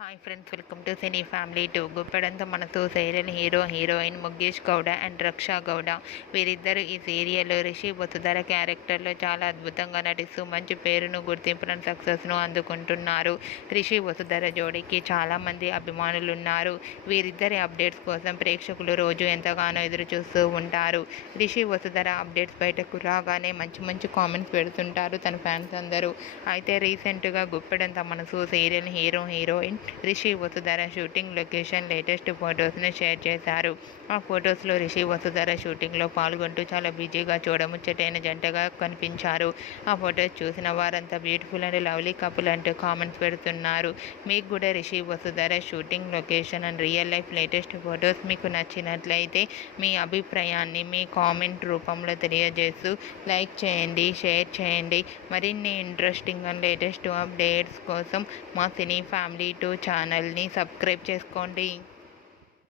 Hi friends, welcome to cine family two. Guppedantha Manasu serial heroine ముగ్గేష్ Gowda and రక్షా గౌడ. వీరిద్దరూ ఈ సీరియల్లో రిషి వసుధర క్యారెక్టర్లో చాలా అద్భుతంగా నటిస్తూ మంచి పేరును, గుర్తింపును, సక్సెస్ను అందుకుంటున్నారు. రిషి వసుధర జోడీకి చాలామంది అభిమానులు ఉన్నారు. వీరిద్దరి అప్డేట్స్ కోసం ప్రేక్షకులు రోజు ఎంతగానో ఎదురు చూస్తూ ఉంటారు. రిషి వసుధర అప్డేట్స్ బయటకు రాగానే మంచి మంచి కామెంట్స్ పెడుతుంటారు తన ఫ్యాన్స్ అందరూ. అయితే రీసెంట్గా Guppedantha Manasu serial heroine Rishi Vasudhara shooting location latest ఫొటోస్ను షేర్ చేశారు. ఆ ఫొటోస్లో రిషి వసుధర షూటింగ్లో పాల్గొంటూ చాలా బిజీగా చూడముచ్చటైన జంటగా కనిపించారు. ఆ ఫొటోస్ చూసిన వారంతా బ్యూటిఫుల్ అండ్ లవ్లీ కపుల్ అంటూ కామెంట్స్ పెడుతున్నారు. మీకు కూడా Rishi Vasudhara shooting location and real life latest photos మీకు నచ్చినట్లయితే మీ అభిప్రాయాన్ని మీ కామెంట్ రూపంలో తెలియజేస్తూ లైక్ చేయండి, షేర్ చేయండి. మరిన్ని ఇంట్రెస్టింగ్ అండ్ లేటెస్ట్ అప్డేట్స్ కోసం మా సినీ ఫ్యామిలీ టూ ఛానల్ని సబ్స్క్రైబ్ చేసుకోండి.